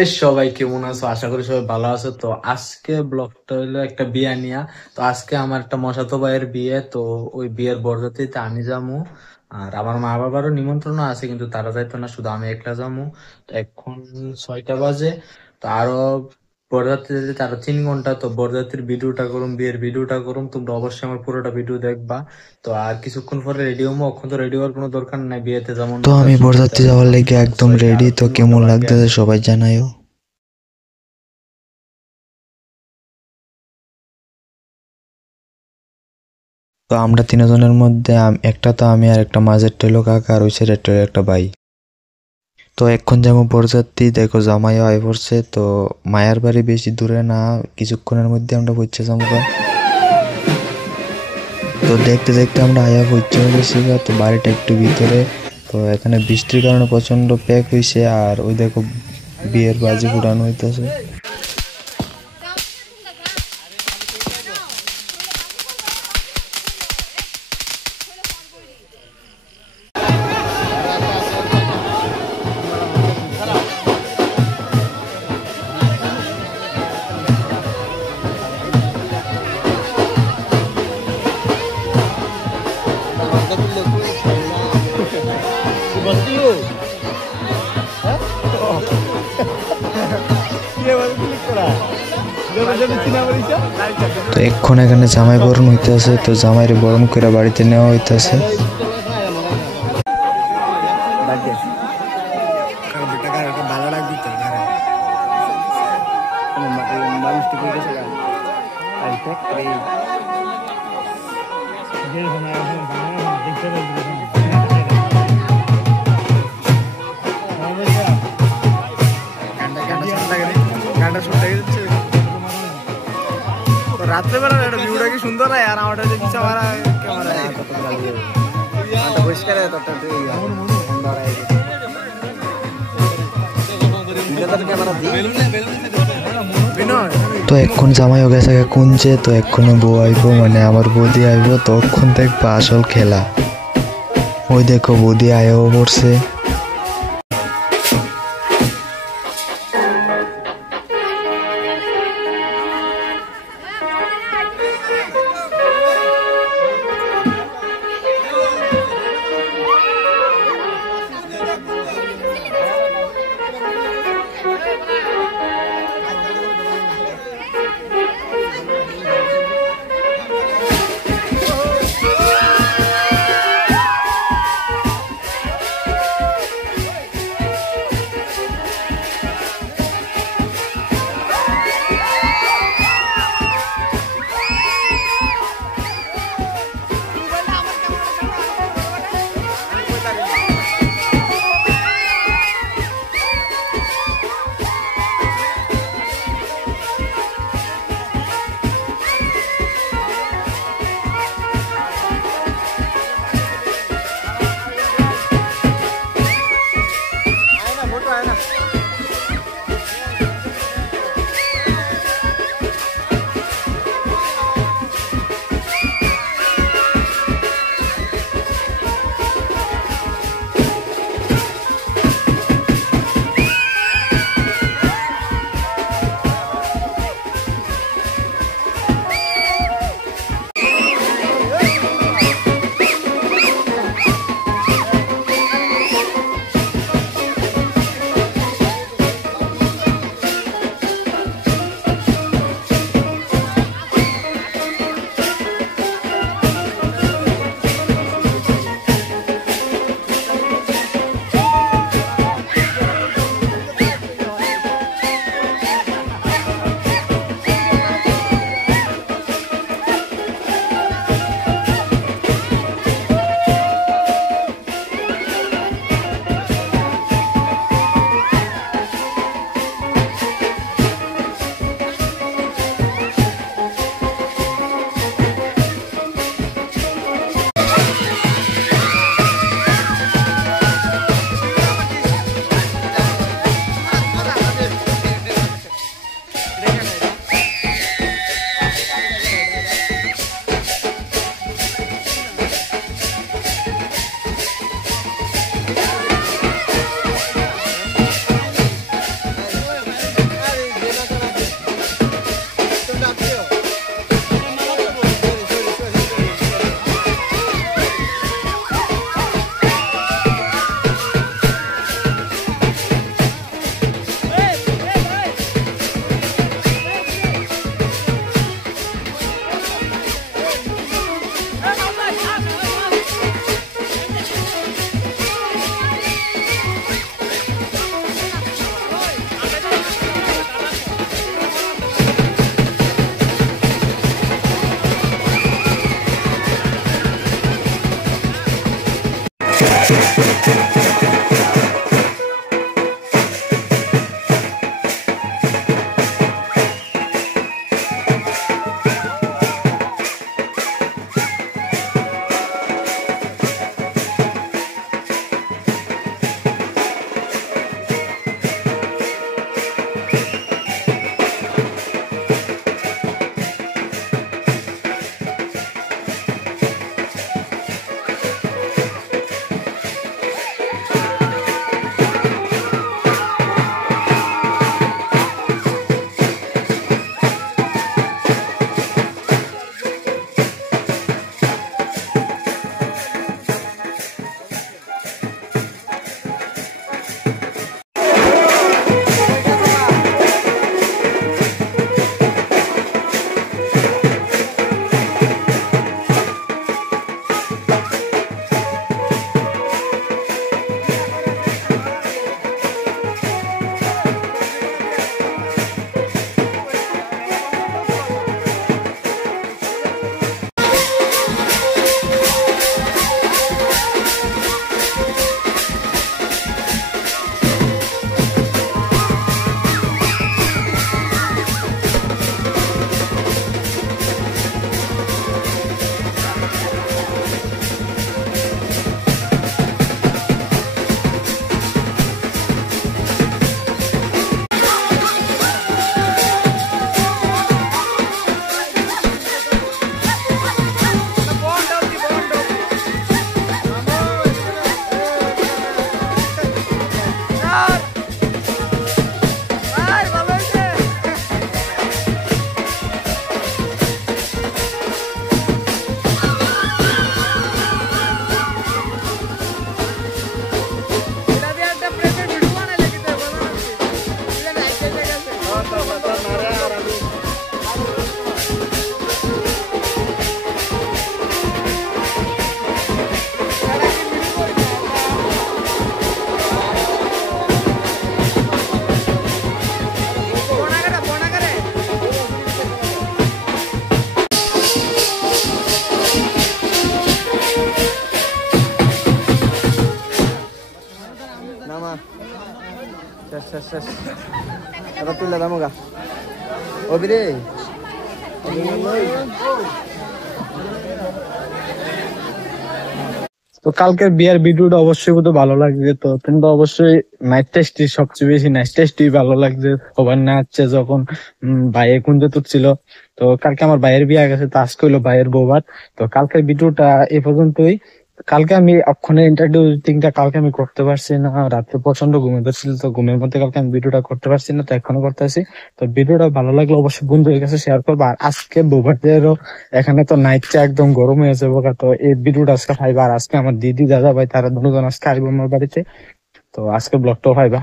এই সবাই কেমন আছো? আশা করি সবাই ভালো আছো। তো আজকে ব্লগটা হলো একটা বিয়ে নিয়া। তো আজকে আমার একটা মামাতো ভাইয়ের বিয়ে, তো ওই বিয়ের বরযাত্রীতে আমি যামু। আর আমার মা বাবারও নিমন্ত্রণ আছে, কিন্তু তারা যাইতো না, শুধু আমি একলা যামু। তো এখন 6টা বাজে। তো আরো বরযাত্রী যেতে আরো 3 ঘন্টা। তো বরযাত্রীর ভিডিওটা করুম, বিয়ের ভিডিওটা করুম, তোমরা অবশ্যই আমার পুরোটা ভিডিও দেখবা। তো আর কিছুক্ষণ পরে রেডি হবো। এখন তো রেডি হওয়ার কোনো দরকার নাই, বিয়েতে যেমন তো আমি বরযাত্রী যাওয়ার লেগে একদম রেডি। আর তো 3 ঘন্টা কেমন বাকি লাগতেছে আছে। সবাই জানাইও। তো আমরা তিনজনের মধ্যে একটা তো আমি আর একটা মাঝের টেলো কাকা আর ওই সাইডের টেলো একটা ভাই। তো এখন যেমন বরযাত্রী দেখো জামাইও আয় পড়ছে। তো মায়ার বাড়ি বেশি দূরে না, কিছুক্ষণের মধ্যে আমরা পৌঁছে যাবো গা। তো দেখতে দেখতে আমরা আয়া পৌঁছে গেছি গা। তো বাড়িটা একটু ভিতরে। তো এখানে বৃষ্টির কারণে প্রচন্ড প্যাক হইছে। আর ওই দেখো বিয়ের বাজি ফুটানো হইতেছে। তো এখন এখানে জামাই বরণ হইতেছে। তো জামাইরে বরণ করে বাড়িতে নেওয়া হইতেছে। রাত্রেবেলা একটা ভিউটা কি সুন্দর হয়। আর আমার যে কিছু আমার ক্যামেরা পরিষ্কার তো এখন জামাইও গেছে কুঞ্জে। তো এক্ষুনি বউ আইবো, মানে আমার বৌদি আইবো। তখন দেখবো আসল খেলা। ওই দেখো বৌদি আয়ও পড়ছে। শেষ এটা তুলে দাম গা অবিরে তো কালকের বিয়ার ভিডিওটা অবশ্যই কিন্তু ভালো লাগছে, তো কিন্তু অবশ্যই নাইট টেস্টই সবচেয়ে বেশি নাইট টেস্টই ভালো লাগছে। সবার নাচছে যখন ভাইয়ে কুঞ্জে তুলছিল। তো কালকে আমার ভাইয়ের বিয়ে গেছে, তো আজকে হইলো ভাইয়ের বৌভাত। তো কালকের ভিডিওটা এ পর্যন্তই। কালকে আমি অক্ষণে ইন্টারভিউটা কালকে আমি করতে পারছি না, রাত্রে প্রচন্ড ঘুমে ধরছিল, তো ঘুমের মধ্যে কালকে আমি ভিডিওটা করতে পারছি না, তো এখনো করতেছি। তো ভিডিওটা ভালো লাগলে অবশ্যই বন্ধুদের কাছে শেয়ার করবো। আর আজকে বৌভাতেরও এখানে তো নাইটটা একদম গরম হয়ে যাবো, তো এই ভিডিওটা আজকে পাইবা। আর আজকে আমার দিদি দাদা ভাই তারা দুজন আজকে আইবো আমার বাড়িতে, তো আজকে ব্লগটাও পাইবা।